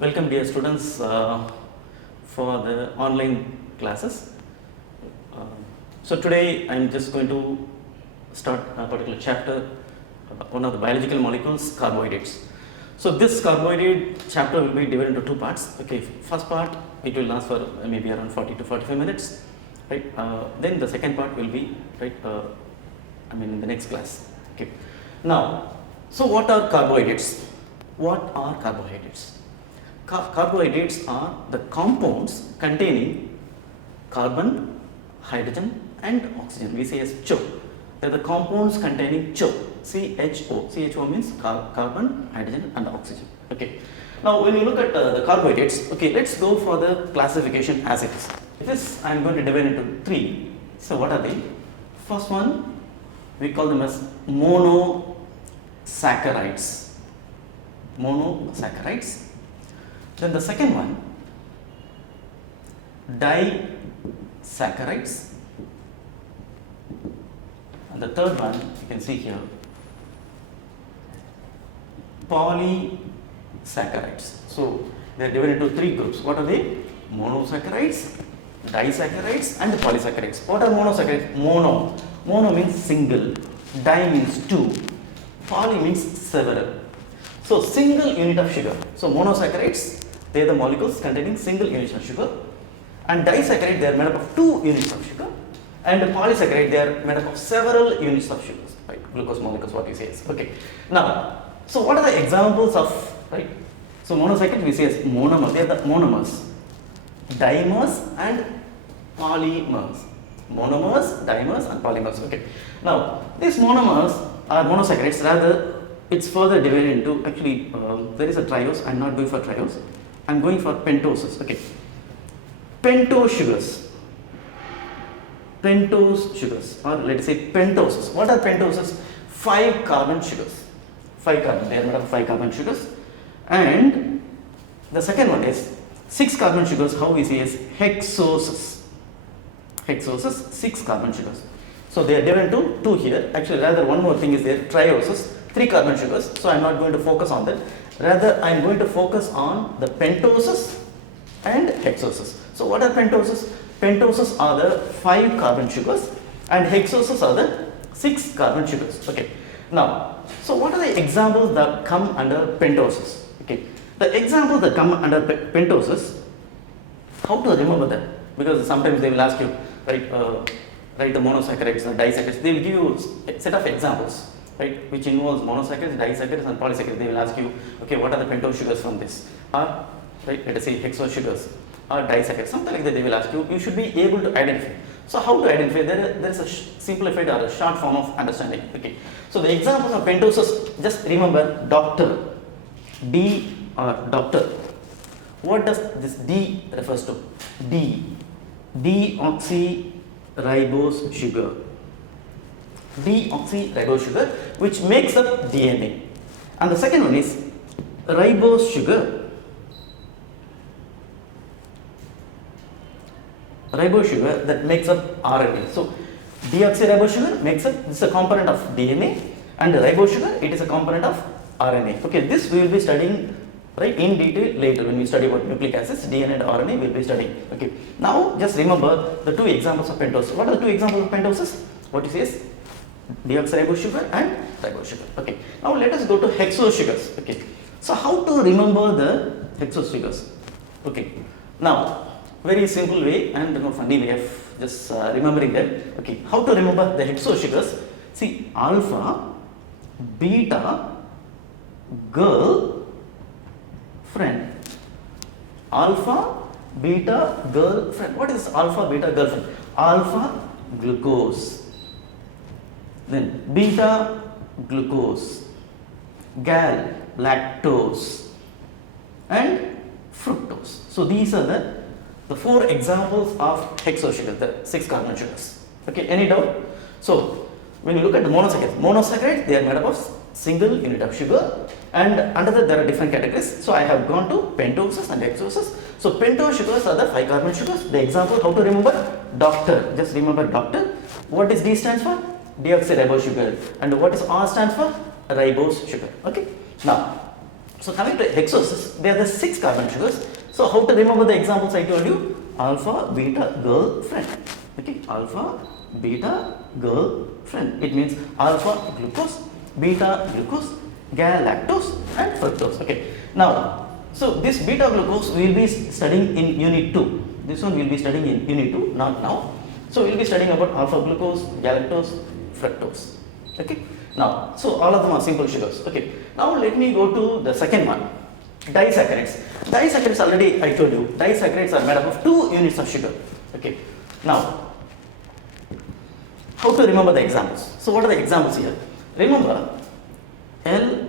Welcome dear students for the online classes. So today I am just going to start a particular chapter, one of the biological molecules, carbohydrates. So this carbohydrate chapter will be divided into two parts. Okay, first part it will last for maybe around 40 to 45 minutes, right? Then the second part will be in the next class. Okay. Now, so what are carbohydrates? What are carbohydrates? Carbohydrates are the compounds containing carbon, hydrogen and oxygen. We say as CHO. They are the compounds containing CHO. CHO. CHO means carbon, hydrogen and oxygen. Okay. Now when you look at the carbohydrates, okay, let's go for the classification as it is. This I am going to divide into three. So what are they? First one, we call them as monosaccharides. Monosaccharides. Then the second one, disaccharides. And the third one, you can see here, polysaccharides. So they are divided into three groups. What are they? Monosaccharides, disaccharides and polysaccharides. What are monosaccharides? Mono means single, di means two, poly means several. So single unit of sugar. So monosaccharides, they are the molecules containing single units of sugar, and disaccharide, they are made up of 2 units of sugar, and polysaccharide, they are made up of several units of sugars, right? Glucose molecules, what we say is. Okay. Now, so what are the examples of, right? So monosaccharide we say as monomers, they are the monomers, dimers and polymers. Monomers, dimers and polymers. Okay. Now, these monomers are monosaccharides, rather it's further divided into, actually there is a triose. I am not going for triose, I am going for pentoses. Okay. Pentose sugars, or let us say pentoses. What are pentoses? 5 carbon sugars. 5 carbon, they are made of 5 carbon sugars. And the second one is 6 carbon sugars, how we say is hexoses. Hexoses, 6 carbon sugars. So they are divided into 2 here. Actually, rather one more thing is there, trioses, 3 carbon sugars. So I am not going to focus on that. Rather, I am going to focus on the pentoses and hexoses. So what are pentoses? Pentoses are the 5 carbon sugars and hexoses are the 6 carbon sugars. Okay. Now, so what are the examples that come under pentoses? Okay. The examples that come under pentoses, how to remember them? Because sometimes they will ask you, right, write the monosaccharides and disaccharides. They will give you a set of examples, right, which involves monosaccharides, disaccharides and polysaccharides. They will ask you, okay, what are the pentose sugars from this? Or, right, let us say hexose sugars or disaccharides, something like that they will ask you. You should be able to identify. So how to identify? There is a simplified or a short form of understanding. Okay. So the examples of pentoses, just remember doctor, D or doctor. What does this D refers to? Deoxyribose sugar. Deoxyribose sugar, which makes up DNA. And the second one is ribose sugar. Ribose sugar that makes up RNA. So deoxyribose sugar makes up, this is a component of DNA, and ribose sugar, it is a component of RNA. Okay, this we will be studying, right, in detail later when we study about nucleic acids, DNA and RNA we will be studying. Okay. Now just remember the 2 examples of pentoses. What are the 2 examples of pentoses? What it says? Deoxyribose sugar and ribose sugar. Okay. Now let us go to hexose sugars. Okay. So how to remember the hexose sugars? Okay. Now, very simple way and funny way of just remembering them. Okay. How to remember the hexose sugars? See, alpha, beta, girl, friend. Alpha, beta, girl, friend. What is alpha, beta, girlfriend? Alpha, glucose. Then beta, glucose. Gal, lactose. And fructose. So these are the 4 examples of hexose sugars, the 6 carbon sugars. Okay, any doubt? So when you look at the monosaccharides, they are made up of single unit of sugar, and under that there are different categories. So I have gone to pentoses and hexoses. So pentose sugars are the 5 carbon sugars. The example, how to remember? Doctor, just remember doctor. What is D stands for? Deoxyribose sugar. And what is R stands for? Ribose sugar. Okay. Now, So coming to hexoses, they are the 6 carbon sugars. So how to remember the examples I told you? Alpha, beta, girlfriend. Okay, alpha, beta, girlfriend. It means alpha glucose, beta glucose, galactose and fructose. Okay. Now, so this beta glucose we will be studying in unit 2. This one we will be studying in unit 2, not now. So we will be studying about alpha glucose, galactose, fructose. Okay. Now, so all of them are simple sugars. Okay. Now let me go to the second one, disaccharides. Disaccharides already I told you. Disaccharides are made up of 2 units of sugar. Okay. Now, how to remember the examples? So what are the examples here? Remember LMS.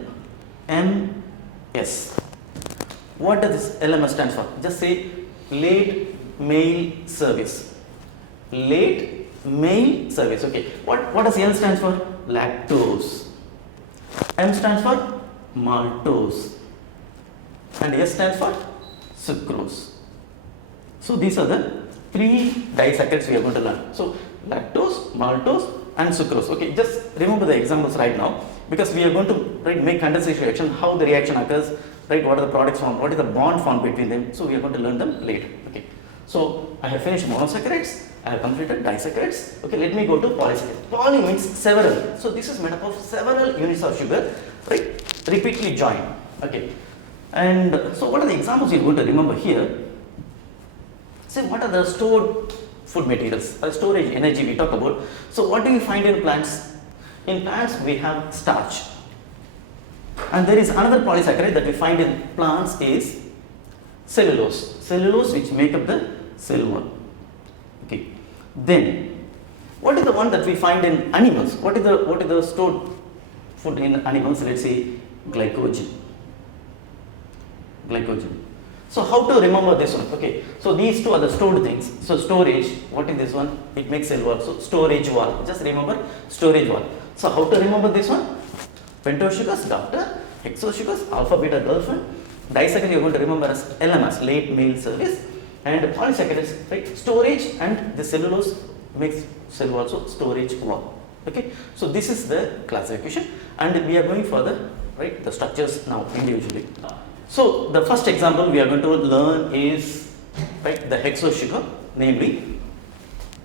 What does this LMS stand for? Just say late mail service. Late mail service. Okay. What does L stands for? Lactose. M stands for maltose. And S stands for sucrose. So these are the 3 disaccharides we are going to learn. So lactose, maltose and sucrose. Okay, just remember the examples right now, because we are going to make condensation reaction, how the reaction occurs, right? What are the products formed, what is the bond formed between them. So we are going to learn them later. Okay. So I have finished monosaccharides, I have completed disaccharides. Okay, let me go to polysaccharides. Poly means several. So this is made up of several units of sugar, right? Repeatedly joined. Okay. And so what are the examples you are going to remember here? See, what are the stored food materials, storage energy we talk about. So what do you find in plants? In plants we have starch. And there is another polysaccharide that we find in plants is cellulose. Cellulose which make up the cell wall. Okay. Then what is the one that we find in animals? What is the stored food in animals? Let's say glycogen. So how to remember this one? Okay, so these 2 are the stored things. So storage, what is this one? It makes cell wall. So storage wall. Just remember storage wall. So how to remember this one? Pentose sugars, doctor, hexose sugars, alpha, beta, girlfriend. Disaccharide you are going to remember as LMS, late mail service. And polysaccharides, right? Storage, and the cellulose makes cell wall, so storage wall. Okay, so this is the classification, and we are going further, right? The structures now individually. So the first example we are going to learn is, right, the hexose sugar, namely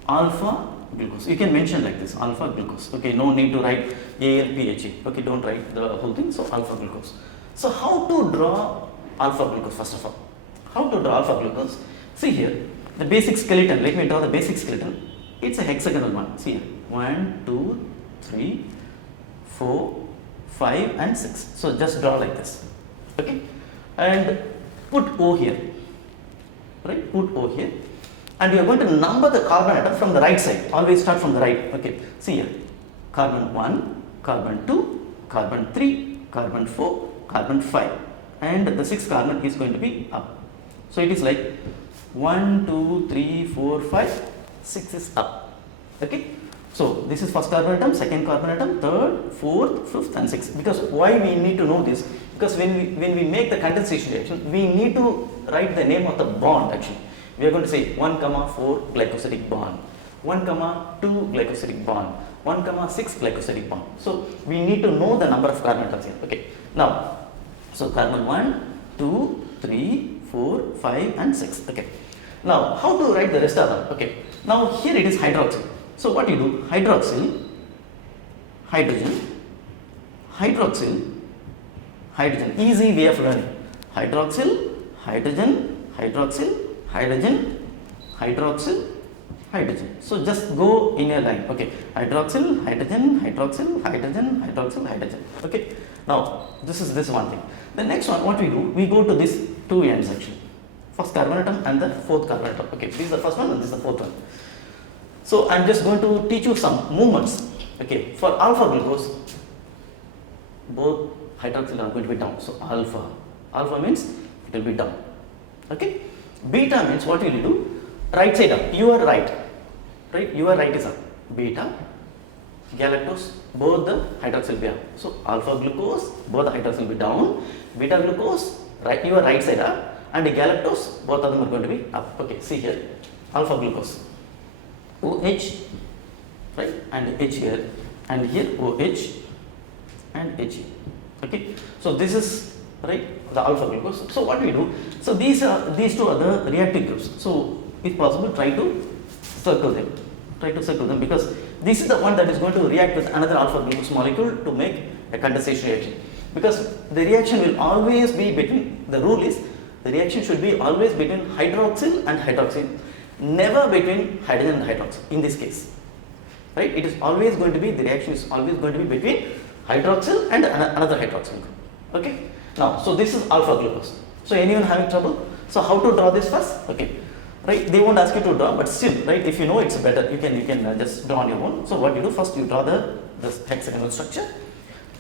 alpha glucose. You can mention like this, alpha glucose. Okay, no need to write ALPHA. Okay, don't write the whole thing. So alpha glucose. So how to draw alpha glucose first of all? How to draw alpha glucose? See here, the basic skeleton. Let me draw the basic skeleton. It's a hexagonal one. See here, 1, 2, 3, 4, 5 and 6. So just draw like this. Okay. And put O here, right? Put O here, and you are going to number the carbon atom from the right side. Always start from the right. Okay. See here, carbon 1, carbon 2, carbon 3, carbon 4, carbon 5, and the 6th carbon is going to be up. So it is like 1, 2, 3, 4, 5, 6 is up. Okay. So this is first carbon atom, second carbon atom, third, fourth, fifth and sixth. Because why we need to know this? Because when we make the condensation reaction, we need to write the name of the bond actually. We are going to say 1, 4 glycosidic bond, 1, 2 glycosidic bond, 1, 6 glycosidic bond. So we need to know the number of carbon atoms here. Okay. Now, so carbon 1, 2, 3, 4, 5 and 6. Okay. Now, how to write the rest of them? Okay. Now here it is hydroxyl. So what you do? Hydroxyl, hydrogen, hydroxyl, hydrogen. Easy way of learning. Hydroxyl, hydrogen, hydroxyl, hydrogen, hydroxyl, hydrogen. So just go in a line. Okay. Hydroxyl, hydrogen, hydroxyl, hydrogen, hydroxyl, hydrogen. Okay. Now this is this one thing. The next one, what we do? We go to this 2 ends actually. First carbon atom and the 4th carbon atom. Okay. This is the first one and this is the 4th one. So I am just going to teach you some movements. Okay, for alpha glucose, both hydroxyl are going to be down. So alpha means it will be down. Okay, beta means what will you do? Right side up. Your right, your right is up. Beta, galactose, both the hydroxyl will be up. So alpha glucose, both the hydroxyl will be down. Beta glucose, right, your right side up, and galactose, both of them are going to be up. Okay, see here, alpha glucose. OH, right, and H here, and here OH and H. Okay, so this is right the alpha glucose. So what we do? So these two are the reactive groups. So if possible, try to circle them. Try to circle them because this is the one that is going to react with another alpha glucose molecule to make a condensation reaction. Because the reaction will always be between, the rule is the reaction should be always between hydroxyl and hydroxyl, never between hydrogen and hydroxyl in this case. Right? It is always going to be, the reaction is always going to be between hydroxyl and another hydroxyl group. Okay? Now, so this is alpha glucose. So anyone having trouble? So how to draw this first? Okay. Right? They won't ask you to draw, but still, right? If you know, it's better. You can just draw on your own. So what you do first, you draw this hexagonal structure.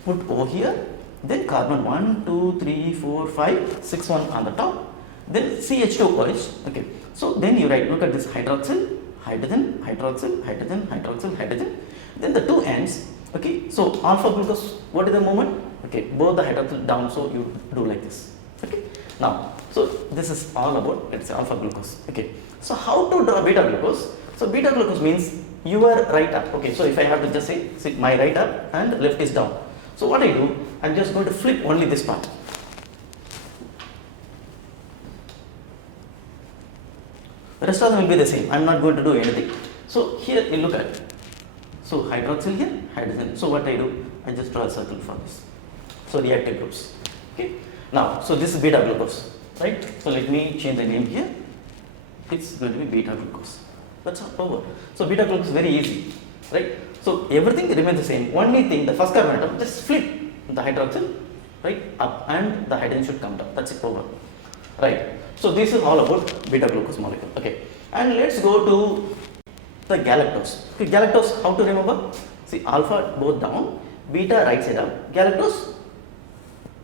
Put O here. Then carbon 1, 2, 3, 4, 5, 6 one on the top. Then CH2OH. Okay. So then you write, look at this hydroxyl, hydrogen, hydroxyl, hydrogen, hydroxyl, hydrogen. Then the two ends. Okay. So alpha glucose, what is the moment? Okay. Both the hydroxyl down. So you do like this. Okay. Now, so this is all about, let's say, alpha glucose. Okay. So how to draw beta glucose? So beta glucose means your right up. Okay. So if I have to just say my right up and left is down. So what I do, I'm just going to flip only this part. The rest of them will be the same. I'm not going to do anything. So here you look at. So hydroxyl here, hydrogen. So what I do, I just draw a circle for this. So reactive groups. Okay. Now, so this is beta glucose, right? So let me change the name here. It's going to be beta glucose. That's all over. So beta glucose is very easy, right? So everything remains the same. Only thing, the first carbon atom, just flip the hydroxyl, right, up, and the hydrogen should come down. That's it, over. Right. So this is all about beta glucose molecule. Okay. And let's go to the galactose. Okay, galactose, how to remember? See, alpha both down, beta right side up, galactose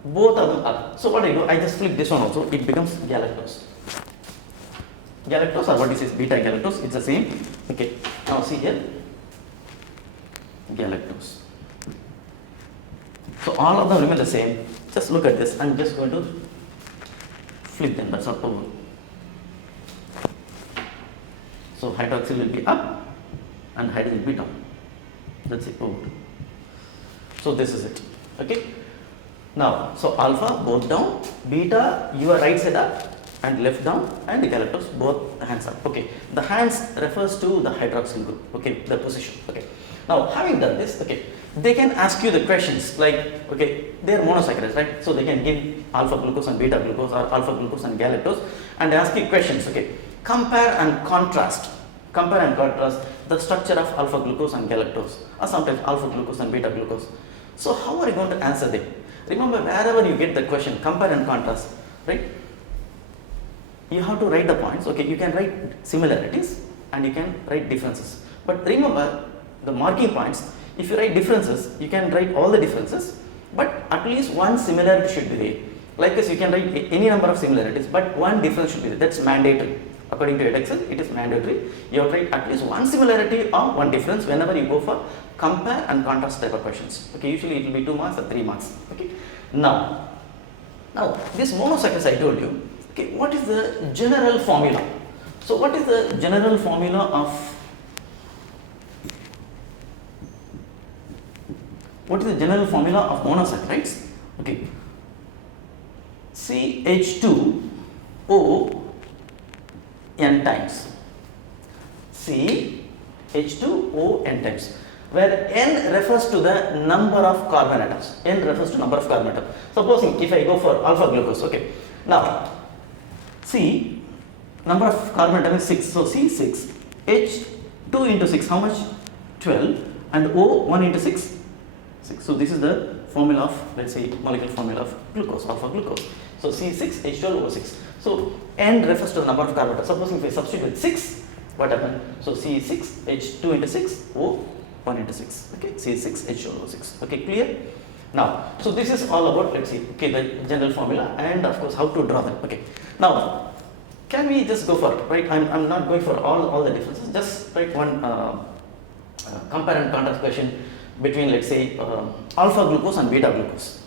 both of them up. So what I do, I just flip this one also, it becomes galactose. Galactose, or what is this, beta galactose, it's the same. Okay. Now see here, galactose. So all of them remain the same. Just look at this. I'm just going to flip them. That's all. So hydroxyl will be up and hydrogen will be down. That's it. Over. So this is it. Okay. Now, so alpha both down, beta your right side up and left down, and galactose both hands up. Okay. The hands refers to the hydroxyl group. Okay. The position. Okay. Now, having done this, okay, they can ask you the questions like, okay, they are monosaccharides, right? So they can give alpha glucose and beta glucose or alpha glucose and galactose and ask you questions, okay. Compare and contrast the structure of alpha glucose and galactose, or sometimes alpha glucose and beta glucose. So how are you going to answer them? Remember, wherever you get the question, compare and contrast, right? You have to write the points, okay, you can write similarities and you can write differences. But remember, the marking points, if you write differences, you can write all the differences, but at least one similarity should be there. Like this, you can write any number of similarities, but one difference should be there. That's mandatory. According to Edexcel, it is mandatory. You have to write at least one similarity or one difference whenever you go for compare and contrast type of questions. Okay, usually it will be 2 marks or 3 marks. Okay. Now this monosaccharides I told you. Okay, what is the general formula? So what is the general formula of monosaccharides? Okay, CH2O n times. CH2O n times, where n refers to the number of carbon atoms. N refers to number of carbon atoms. Supposing if I go for alpha glucose, okay. Now, C, number of carbon atoms is 6. So C6, H2 into 6, how much? 12, and O 1 into 6, 6. So this is the formula of, let's say, molecular formula of glucose, alpha glucose. So C6H12O6. So n refers to the number of carbon atoms. Supposing if I substitute 6, what happened? So C6H2 into 6, O 1 into 6. Okay, C6H12O6. Okay, clear? Now, so this is all about, let's see, okay, the general formula and of course how to draw them. Okay. Now, can we just go for, right? I'm not going for all the differences. Just write one compare and contrast question between, let's say, alpha glucose and beta glucose.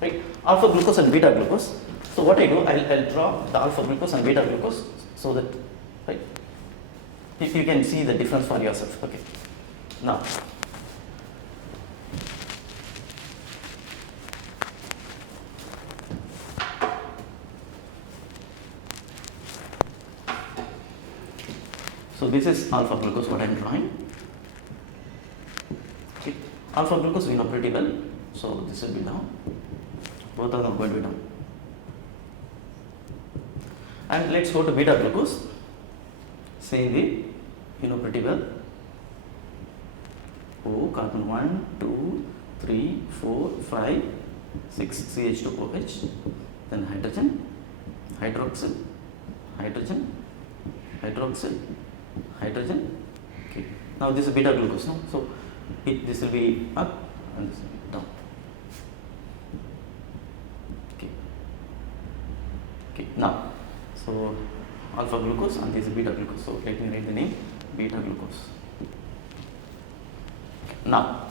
Right? Alpha glucose and beta glucose. So what I do, I'll draw the alpha glucose and beta glucose so that, right, if you can see the difference for yourself. Okay. Now, So this is alpha glucose, what I am drawing. Okay. Alpha glucose we know pretty well, so this will be down. Both of them are going to be down. And let's go to beta glucose. Same way, you know pretty well. O, carbon 1, 2, 3, 4, 5, 6, CH2OH, then hydrogen, hydroxyl, hydrogen, hydroxyl, hydrogen. Okay. Now this is beta glucose, no? So this will be up and this will be down. Okay. Okay. Now, so alpha glucose and this is beta glucose. So let me write the name beta glucose. Now,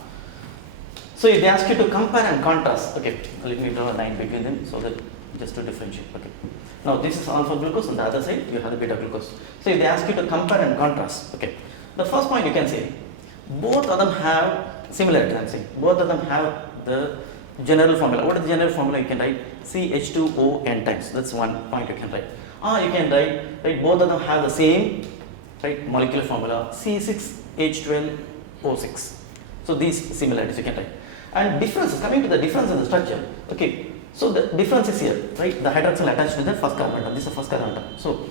so if they ask you to compare and contrast, okay, let me draw a line between them so that just to differentiate. Okay. Now this is alpha glucose, on the other side you have the beta glucose. So if they ask you to compare and contrast, okay, the first point you can say both of them have similarity. I'm saying both of them have the general formula. What is the general formula? You can write CH2O n times. That's one point you can write. Or you can write both of them have the same molecular formula C6H12O6. So these similarities you can write. And differences, coming to the difference in the structure, okay, so the difference is here, right? The hydroxyl attached to the first carbon atom. This is the first carbon atom. So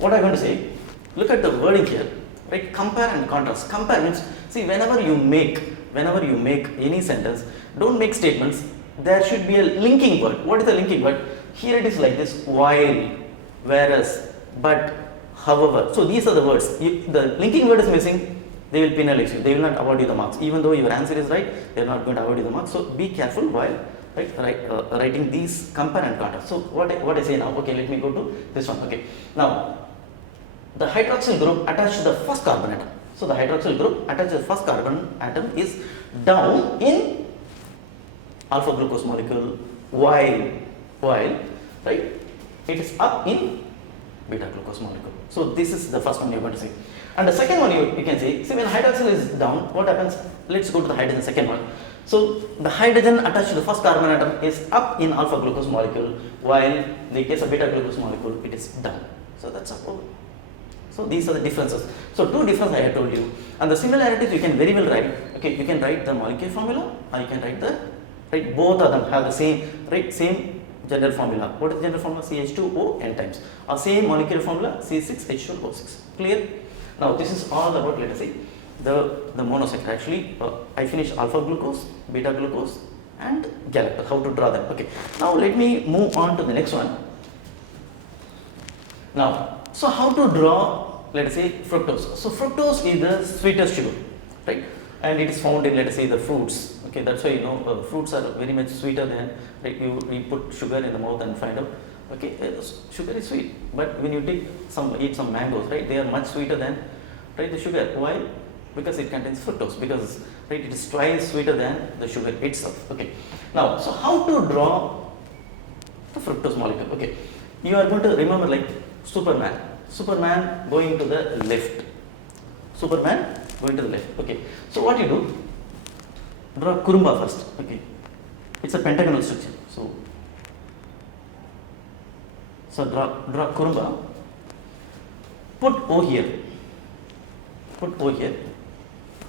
what I'm going to say, look at the wording here, right? Compare and contrast. Compare means, see, whenever you make any sentence, don't make statements. There should be a linking word. What is the linking word? Here it is like this: while, whereas, but, however. So these are the words. If the linking word is missing, they will penalize you. They will not award you the marks. Even though your answer is right, they are not going to award you the marks. So be careful while writing these compare and contrast. So what I say now, okay, let me go to this one. Okay, now the hydroxyl group attached to the first carbon atom. So the hydroxyl group attached to the first carbon atom is down in alpha glucose molecule, while it is up in beta glucose molecule. So this is the first one you're going to say. And the second one you can say, see, when hydroxyl is down, what happens? Let's go to the hydrogen, second one. So the hydrogen attached to the first carbon atom is up in alpha glucose molecule, while in the case of beta glucose molecule, it is down. So that's all. So these are the differences. So two differences I have told you. And the similarities you can very well write. Okay, you can write the molecular formula, or you can write the, both of them have the same, same general formula. What is the general formula? CH2O n times. Or same molecular formula, C6H12O6. Clear? Now this is all about, let us say, the monosaccharide. Actually, I finished alpha glucose, beta glucose, and galactose. How to draw them? Okay. Now let me move on to the next one. Now, so how to draw, let us say, fructose. So fructose is the sweetest sugar, right? And it is found in, let us say, the fruits. Okay, that's why fruits are very much sweeter than you put sugar in the mouth and find out. Okay, sugar is sweet, but when you eat some mangoes, right, they are much sweeter than the sugar. Why? Because it contains fructose. Because it is twice sweeter than the sugar itself. Okay. Now, so how to draw the fructose molecule? Okay, you are going to remember like Superman. Superman going to the left. Superman going to the left. Okay. So what you do? Draw Kurumba first. Okay. It's a pentagonal structure. So draw Kurumba. Put O here.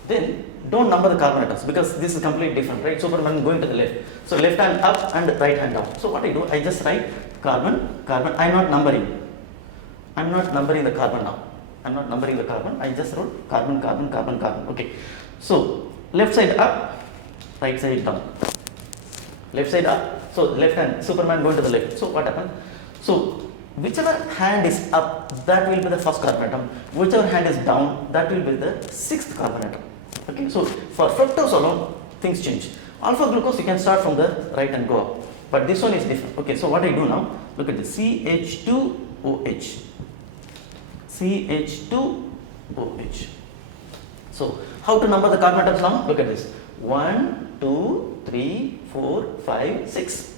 Then don't number the carbon atoms because this is completely different, right? Superman going to the left. So left hand up and right hand down. So what I do? I just write carbon. I'm not numbering the carbon now. I just wrote carbon. Okay. So left side up, right side down. Left side up. So left hand, Superman going to the left. So what happens? So whichever hand is up, that will be the first carbon atom. Whichever hand is down, that will be the sixth carbon atom. Okay, so for fructose alone, things change. Alpha glucose, you can start from the right and go up. But this one is different. Okay, so what I do now, look at this, CH2OH. CH2OH. So how to number the carbon atoms now? Look at this. 1, 2, 3, 4, 5, 6.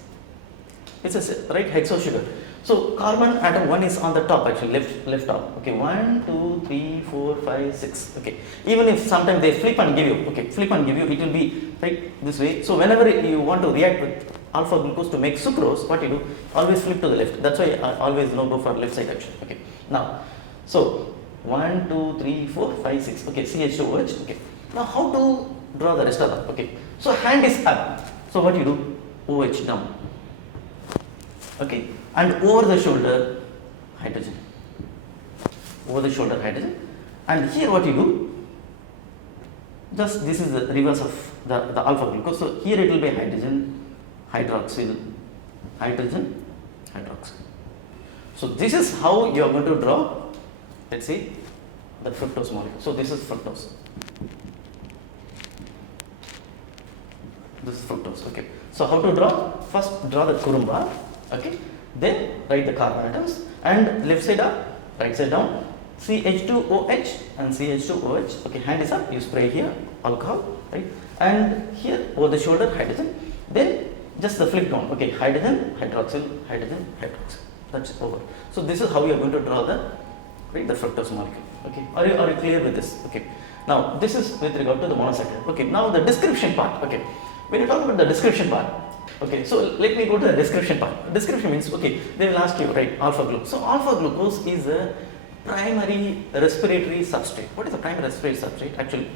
It's a hexo sugar. So carbon atom 1 is on the top, actually left top. Okay, 1, 2, 3, 4, 5, 6. Okay, even if sometimes they flip and give you, it will be this way. So whenever you want to react with alpha glucose to make sucrose, what you do? Always flip to the left. That's why I always go for left side action. Okay, now, so 1, 2, 3, 4, 5, 6. Okay, CH2OH. Okay. Now how to draw the rest of them? Okay. So hand is up. So what you do? OH down. Okay. And over the shoulder, hydrogen. Over the shoulder, hydrogen. And here what you do? Just this is the reverse of the alpha glucose. So here it will be hydrogen, hydroxyl, hydrogen, hydroxyl. So this is how you are going to draw, let's say, the fructose molecule. So this is fructose. This is fructose. Okay. So how to draw? First draw the kurumba. Okay. Then write the carbon atoms and left side up, right side down. CH2OH and CH2OH. Okay, hand is up, you spray here, alcohol, right? And here over the shoulder, hydrogen. Then just the flip down. Okay, hydrogen, hydroxyl, hydrogen, hydroxyl. That's over. So this is how you are going to draw the fructose molecule. Okay, are you clear with this? Okay. Now this is with regard to the monosaccharide. Okay. Now the description part. Okay. When you talk about the description part. Okay, so let me go to the description part. Description means, okay, they will ask you, right, alpha glucose. So alpha glucose is a primary respiratory substrate. What is a primary respiratory substrate? Actually,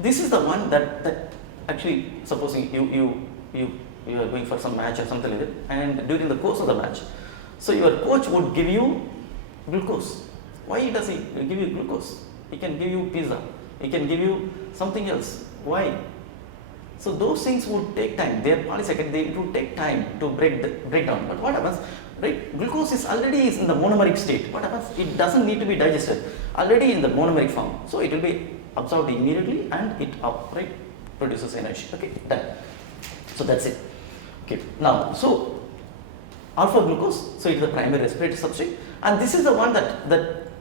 this is the one that actually, supposing you are going for some match or something like that, and during the course of the match, so your coach would give you glucose. Why does he give you glucose? He can give you pizza. He can give you something else. Why? So those things would take time. They are polysaccharide. It would take time to break down. But what happens? Right, glucose is already in the monomeric state. What happens? It doesn't need to be digested. Already in the monomeric form. So it will be absorbed immediately and it produces energy. Okay, done. So that's it. Okay. Now, so alpha glucose. So it is the primary respiratory substrate, and this is the one that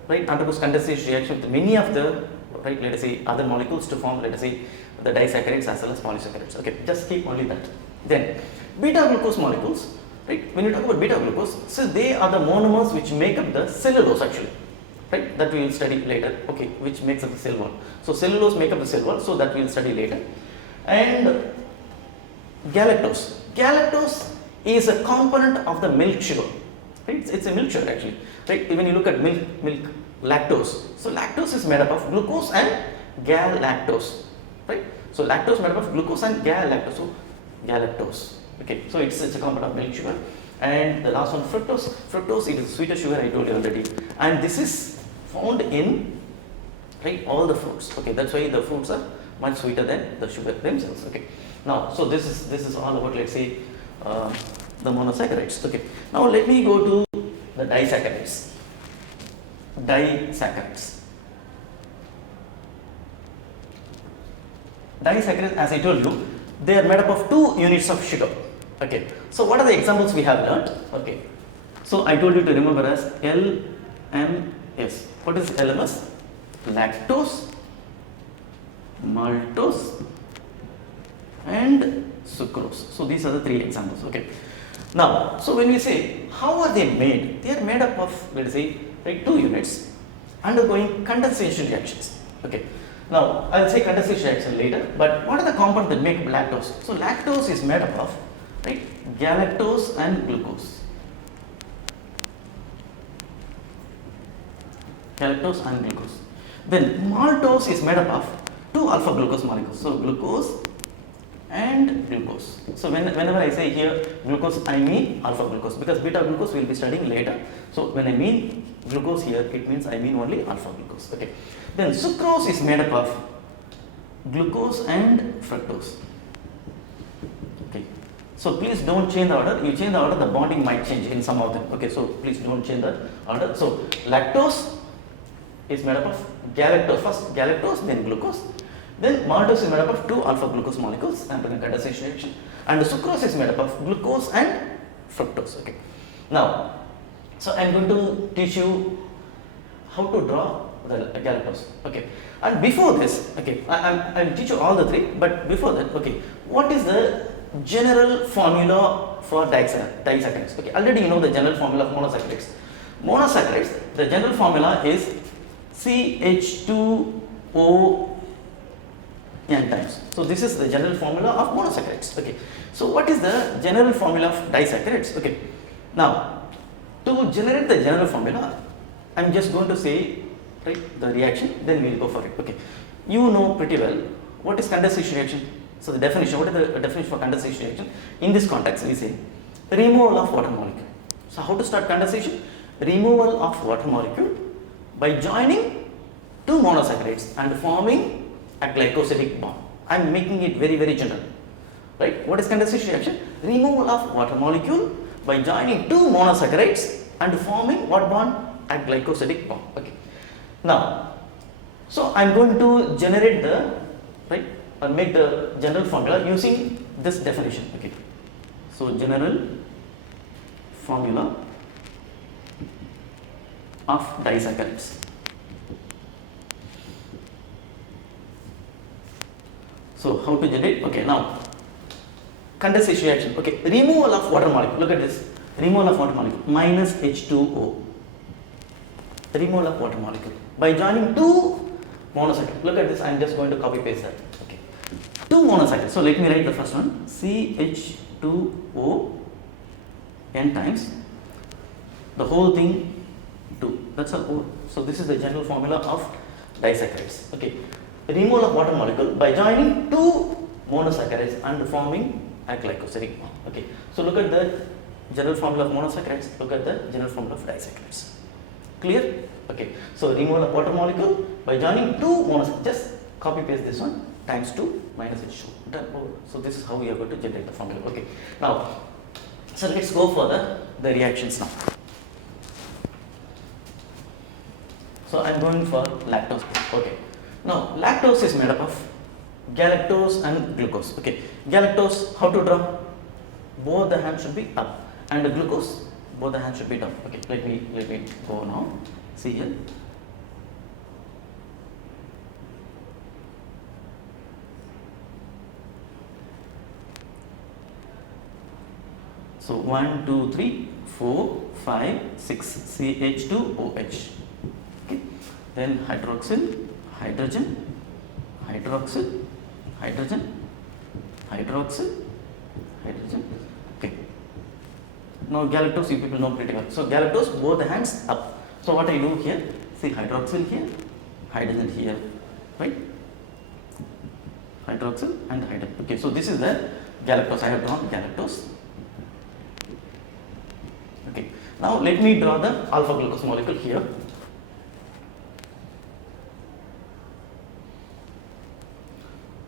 undergoes condensation reaction with many of the let us say other molecules to form, let us say, the disaccharides as well as polysaccharides. Okay, just keep only that. Then beta glucose molecules. Right? When you talk about beta glucose, so they are the monomers which make up the cellulose actually, right? That we will study later. Okay, which makes up the cell wall. So cellulose make up the cell wall, so that we will study later. And galactose. Galactose is a component of the milk sugar. Right? It's a milk sugar actually. Right? When you look at milk, lactose. So lactose is made up of glucose and galactose. Right? So lactose made up of glucose and galactose. So galactose. Okay, so it's a component of milk sugar. And the last one, fructose. Fructose, it is sweeter sugar, I told you already. And this is found in all the fruits. Okay, that's why the fruits are much sweeter than the sugar themselves. Okay. Now, so this is all about, let's say, the monosaccharides. Okay. Now let me go to the disaccharides. Disaccharides. Disaccharides, as I told you, they are made up of 2 units of sugar. Okay. So what are the examples we have learnt? Okay. So I told you to remember as LMS. What is LMS? Lactose, maltose, and sucrose. So these are the 3 examples. Okay. Now, so when we say how are they made? They are made up of, let us say, 2 units undergoing condensation reactions. Okay. Now, I will say condensation reaction later, but what are the compounds that make up lactose? So lactose is made up of galactose and glucose. Galactose and glucose. Then maltose is made up of 2 alpha glucose molecules. So glucose and glucose. So whenever I say here glucose, I mean alpha glucose, because beta glucose we will be studying later. So when I mean glucose here, it means I mean only alpha glucose. Okay. Then sucrose is made up of glucose and fructose. Okay. So please don't change the order. You change the order, the bonding might change in some of them. Okay. So please don't change the order. So lactose is made up of galactose. First galactose, then glucose. Then maltose is made up of 2 alpha glucose molecules and condensation reaction. And the sucrose is made up of glucose and fructose. Okay. Now, so I am going to teach you how to draw the galactose. Okay. And before this, okay, I will teach you all the 3. But before that, okay, what is the general formula for disaccharides? Okay. Already you know the general formula of monosaccharides. Monosaccharides, the general formula is CH2O n times. So this is the general formula of monosaccharides. Okay. So what is the general formula of disaccharides? Okay. Now, to generate the general formula, I am just going to say right, the reaction, then we will go for it. Okay, you know pretty well what is condensation reaction. So the definition, what is the definition for condensation reaction? In this context, we say removal of water molecule. So how to start condensation? Removal of water molecule by joining two monosaccharides and forming a glycosidic bond. I am making it very, very general. Right? What is condensation reaction? Removal of water molecule by joining two monosaccharides and forming what bond? A glycosidic bond. Okay. Now, so I am going to generate the, right, or make the general formula using this definition. Okay. So general formula of disaccharides. So how to generate? Okay, now condensation reaction. Okay, removal of water molecule. Look at this. Removal of water molecule minus H2O. Removal of water molecule by joining two monosaccharides. Look at this. I am just going to copy paste that. Okay, two monosaccharides. So let me write the first one. CH2O n times the whole thing 2. That's all. So this is the general formula of disaccharides. Okay, removal of water molecule by joining two monosaccharides and forming a glycosidic bond. Okay, so look at the general formula of monosaccharides, look at the general formula of disaccharides. Clear? Okay, so removal of water molecule by joining two monosaccharides, just copy paste this one times 2 minus H2. So this is how we are going to generate the formula. Okay, now, so let's go for the reactions now. So I am going for lactose. Okay, now lactose is made up of galactose and glucose. Okay, galactose, how to draw? Both the hands should be up, and the glucose, both the hands should be down. Okay, let me go now. See here. So 1, 2, 3, 4, 5, 6 CH2OH. Okay, then hydroxyl, hydrogen, hydroxyl, hydrogen, hydroxyl, hydrogen. Okay. Now galactose, you people know pretty well. So galactose, both the hands up. So what I do here? See hydroxyl here, hydrogen here, right? Hydroxyl and hydrogen. Okay. So this is the galactose. I have drawn galactose. Okay. Now let me draw the alpha glucose molecule here.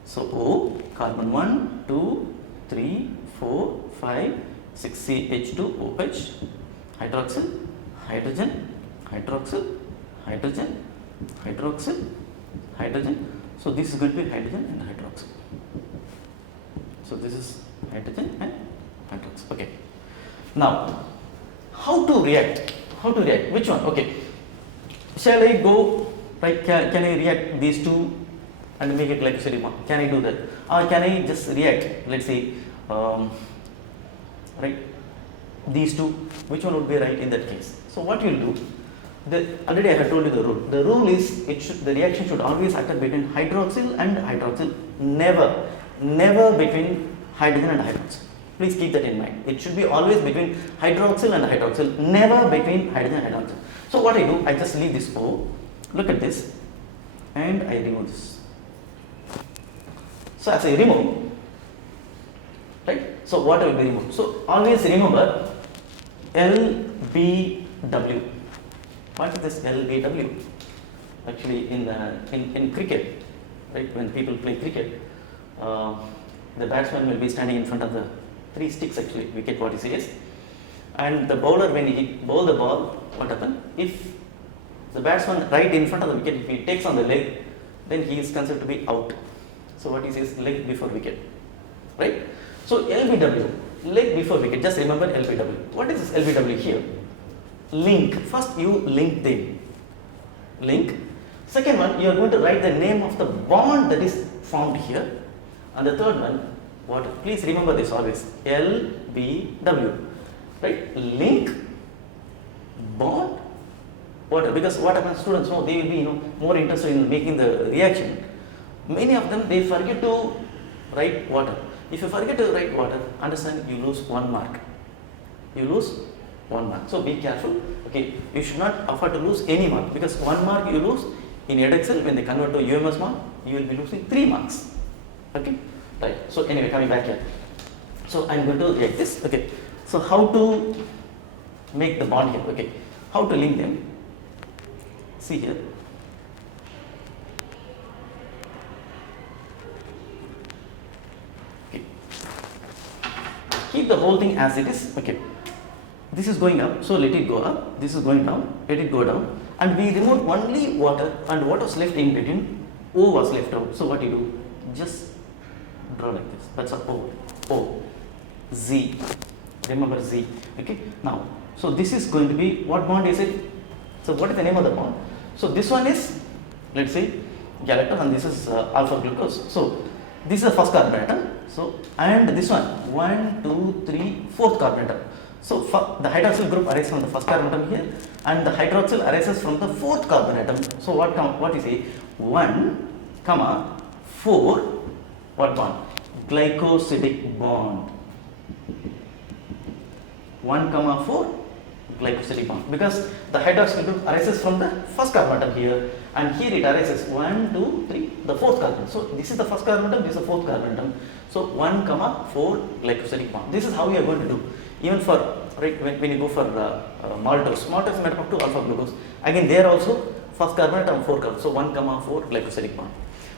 So O, carbon 1, 2, 3, 4, 5, 6 CH2OH, hydroxyl, hydrogen, hydroxyl, hydrogen, hydroxyl, hydrogen. So this is going to be hydrogen and hydroxyl. So this is hydrogen and hydroxyl. Okay. Now, how to react? How to react? Which one? Okay. Shall I go, right? Can I react these two and make it like glycosidic bond? Can I do that? Or can I just react, let's say, right, these two? Which one would be right in that case? So what you will do, already I have told you the rule. The rule is the reaction should always occur between hydroxyl and hydroxyl, never between hydrogen and hydroxyl. Please keep that in mind. It should be always between hydroxyl and hydroxyl, never between hydrogen and hydroxyl. So what I do, I just leave this O, look at this, and I remove this. So as I remove, right, so what will be removed? So always remember LBW. What is this LBW? Actually in cricket, right, when people play cricket, the batsman will be standing in front of the 3 sticks, actually, wicket what he says, and the bowler, when he bowl the ball, what happens? If the batsman right in front of the wicket, if he takes on the leg, then he is considered to be out. So what he says, leg before wicket, right? So LBW, leg before wicket, just remember LBW. What is this LBW here? Link. First you link them. Link. Second one, you are going to write the name of the bond that is formed here. And the third one, what? Please remember this always. LBW. Right? Link, bond, water. Because what happens, students know, they will be more interested in making the reaction. Many of them, they forget to write water. If you forget to write water, understand, you lose 1 mark. You lose 1 mark. So be careful. Okay, you should not afford to lose any mark, because 1 mark you lose in Edexcel, when they convert to UMS mark, you will be losing 3 marks. Okay, right. So anyway, coming back here. So I am going to write this. Okay, so how to make the bond here? Okay, how to link them? See here. Okay, keep the whole thing as it is. Okay, this is going up, so let it go up. This is going down, let it go down. And we removed only water, and what was left in between? O was left out. So what you do? Just draw like this. That's a O. O. Z. Remember Z. Okay. Now, so this is going to be, what bond is it? So what is the name of the bond? So this one is, let's say, galactose, and this is alpha glucose. So this is the first carbon atom. So, and this one, 1, 2, 3, fourth carbon atom. So the hydroxyl group arises from the first carbon atom here, and the hydroxyl arises from the fourth carbon atom. So what is it? 1, 4, what bond? Glycosidic bond. 1, 4, glycosidic bond, because the hydroxyl group arises from the first carbon atom here, and here it arises 1, 2, 3, the fourth carbon. So this is the first carbon atom, this is the fourth carbon atom. So 1, 4 glycosidic bond. This is how we are going to do. Even for, right, when you go for maltose, maltose is made up of 2 alpha glucose. Again, there also first carbon atom, 4 carbon. So 1, 4 glycosidic bond.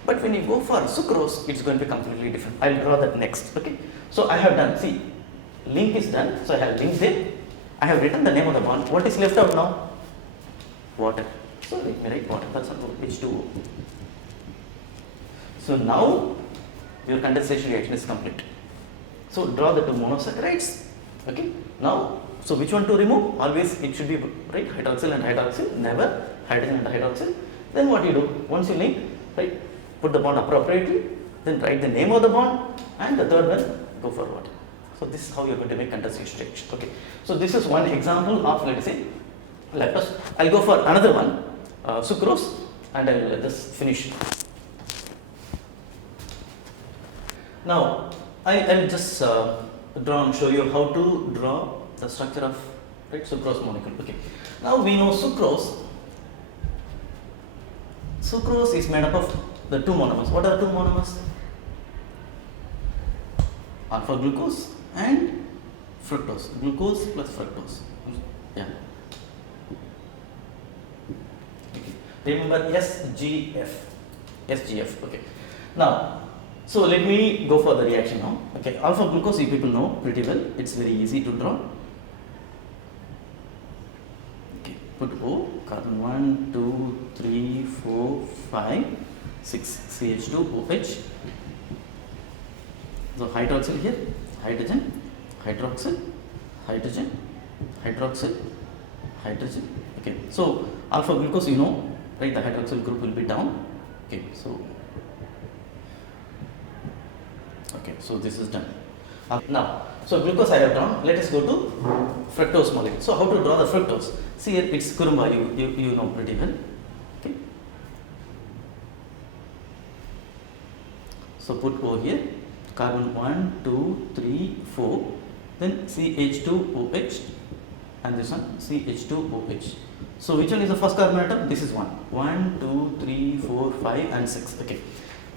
But when you go for sucrose, it's going to be completely different. I'll draw that next. Okay. So I have done. See, link is done. So I have linked it. I have written the name of the bond. What is left out now? Water. So let me write water. That's H2O. So now your condensation reaction is complete. So draw the 2 monosaccharides. Okay. Now, so which one to remove? Always it should be, right, hydroxyl and hydroxyl, never hydrogen and hydroxyl. Then what you do? Once you link, right, put the bond appropriately, then write the name of the bond, and the third one, go for water. So this is how you are going to make condensation reaction. Okay. So this is one example of, let us say, lactose. I'll go for another one, sucrose, and I'll let this finish. Now I'll just draw and show you how to draw the structure of, right, sucrose molecule. Okay. Now we know sucrose. Sucrose is made up of the 2 monomers. What are the 2 monomers? Alpha glucose and fructose. Glucose plus fructose. Yeah. Okay. Remember SGF. SGF. Okay. Now, so let me go for the reaction now. Okay. Alpha glucose, you people know pretty well. It's very easy to draw. Okay. Put O. Carbon 1, 2, 3, 4, 5, 6. CH2OH. So hydroxyl here, hydrogen, hydroxyl, hydrogen, hydroxyl, hydrogen. Okay. So alpha glucose, you know, right? The hydroxyl group will be down. Okay. So this is done. Now, so glucose I have drawn. Let us go to fructose molecule. So how to draw the fructose? See here, it's kurumba. You know pretty well. Okay. So put O here. Carbon 1, 2, 3, 4, then CH2OH, and this one CH2OH. So which one is the first carbon atom? This is 1. 1, 2, 3, 4, 5, and 6. Okay.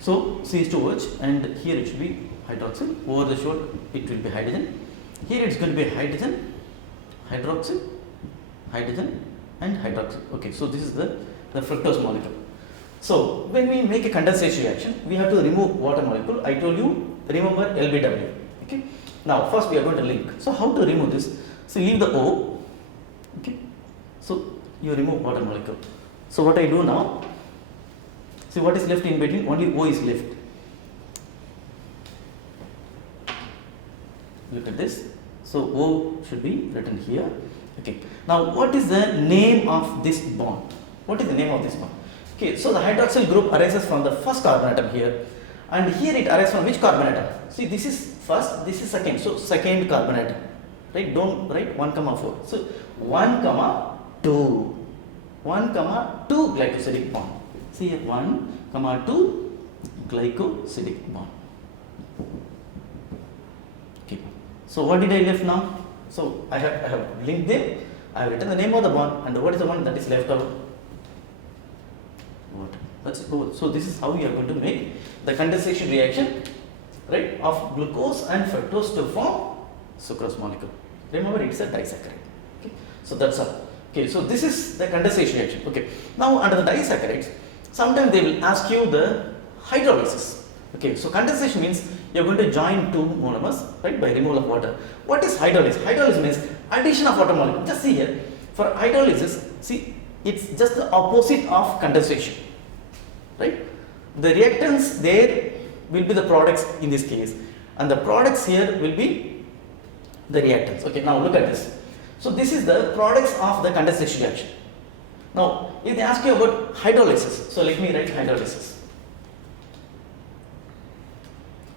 So CH2OH, and here it should be hydroxyl. Over the short it will be hydrogen. Here it's going to be hydrogen, hydroxyl, hydrogen, and hydroxyl. Okay. So this is the fructose molecule. So when we make a condensation reaction, we have to remove water molecule. I told you, remember LBW. Okay. Now first we are going to link. So how to remove this? So leave the O. Okay. So you remove water molecule. So what I do now? See what is left in between? Only O is left. Look at this. So O should be written here. Okay. Now what is the name of this bond? What is the name of this bond? Okay, so the hydroxyl group arises from the first carbon atom here, and here it arises from which carbon atom? See, this is first, this is second, so second carbon atom, right? Don't write 1, 4. So 1, 2, 1, 2 glycosidic bond. See here, 1, 2 glycosidic bond. Okay, so what did I left now? So I have linked them, I have written the name of the bond, and what is the one that is left out? Water. That's it. So this is how you are going to make the condensation reaction, right, of glucose and fructose to form sucrose molecule. Remember, it's a disaccharide. Okay, so that's all. Okay, so this is the condensation reaction. Okay, now under the disaccharides, sometimes they will ask you the hydrolysis. Okay, so condensation means you are going to join two monomers, right, by removal of water. What is hydrolysis? Hydrolysis means addition of water molecule. Just see here, for hydrolysis, see, it's just the opposite of condensation, right? The reactants there will be the products in this case, and the products here will be the reactants. Okay, now look at this. So this is the products of the condensation reaction. Now, if they ask you about hydrolysis, so let me write hydrolysis.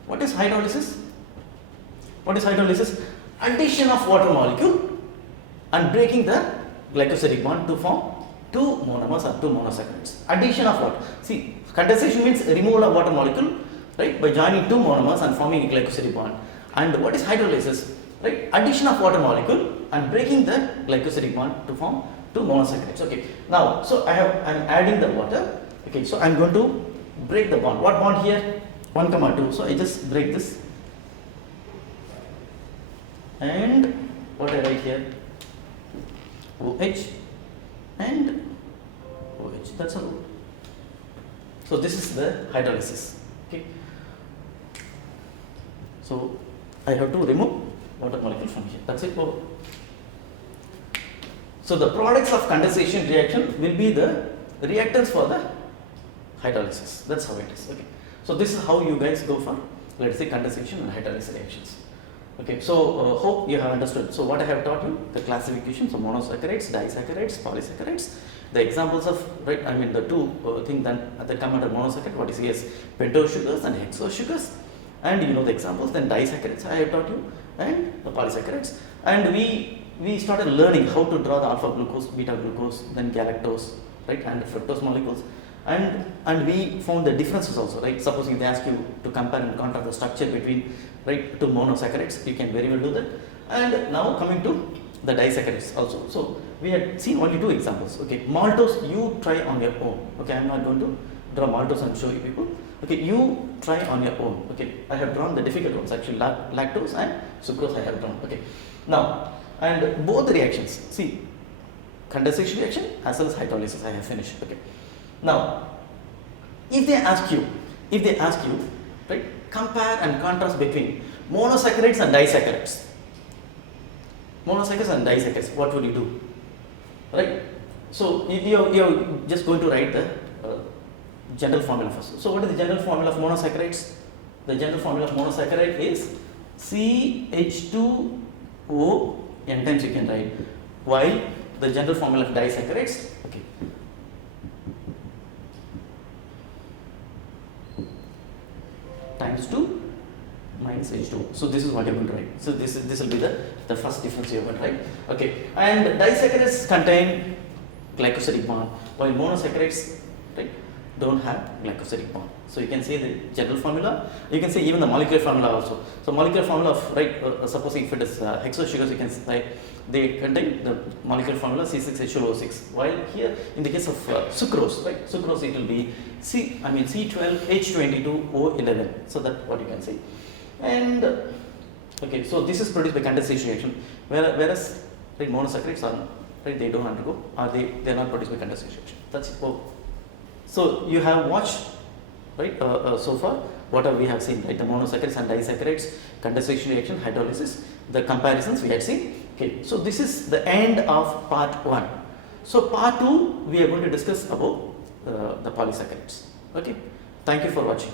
What is hydrolysis? What is hydrolysis? Addition of water molecule and breaking the glycosidic bond to form two monomers or two monosaccharides. Addition of water. See, condensation means removal of water molecule, right, by joining two monomers and forming a glycosidic bond. And what is hydrolysis? Right, addition of water molecule and breaking the glycosidic bond to form two monosaccharides. Okay, now so I'm adding the water. Okay, so I'm going to break the bond. What bond here? 1, 2. So I just break this, and what I write here? OH and OH. That's all. So this is the hydrolysis. Okay, so I have to remove water molecule from here. That's it. Oh. So the products of condensation reaction will be the reactants for the hydrolysis. That's how it is. Okay. So this is how you guys go for, let's say, condensation and hydrolysis reactions. Okay. So hope you have understood. So what I have taught you, the classifications of monosaccharides, disaccharides, polysaccharides, the examples of, right, I mean the two things that come under monosaccharide. What is, yes, pentose sugars and hexose sugars, and you know the examples. Then disaccharides I have taught you, and the polysaccharides, and we started learning how to draw the alpha glucose, beta glucose, then galactose, right, and fructose molecules, and we found the differences also, right. Supposing they ask you to compare and contrast the structure between, right, two monosaccharides, you can very well do that. And now coming to the disaccharides also. So we had seen only two examples. Okay, maltose you try on your own. Okay, I am not going to draw maltose and show you people. Okay, you try on your own. Okay, I have drawn the difficult ones actually, lactose and sucrose I have drawn. Okay, now, and both the reactions, see, condensation reaction as well as hydrolysis I have finished. Okay, now if they ask you, right, compare and contrast between monosaccharides and disaccharides, what would you do, right? So you're just going to write the general formula first. So what is the general formula of monosaccharides? The general formula of monosaccharide is CH2O, n times you can write, while the general formula of disaccharides, okay, times 2 minus H2O. So this is what you're going to write. So this will be the first difference you're going to write. Okay, and disaccharides contain glycosidic bond, while monosaccharides, right, don't have glycosidic bond. So you can say the general formula, you can say even the molecular formula also. So molecular formula of, right, supposing if it is hexose sugars, you can say they contain the molecular formula C6H12O6, while here in the case of sucrose, right, sucrose it will be C12H22O11. So that's what you can say. And okay, so this is produced by condensation reaction, whereas, right, monosaccharides are, right, they don't undergo, or they are not produced by condensation reaction. That's it. Oh. So you have watched, right, so far what we have seen, right, the monosaccharides and disaccharides, condensation reaction, hydrolysis, the comparisons we had seen. Okay, so this is the end of part 1. So part 2 we are going to discuss about the polysaccharides. Okay, thank you for watching.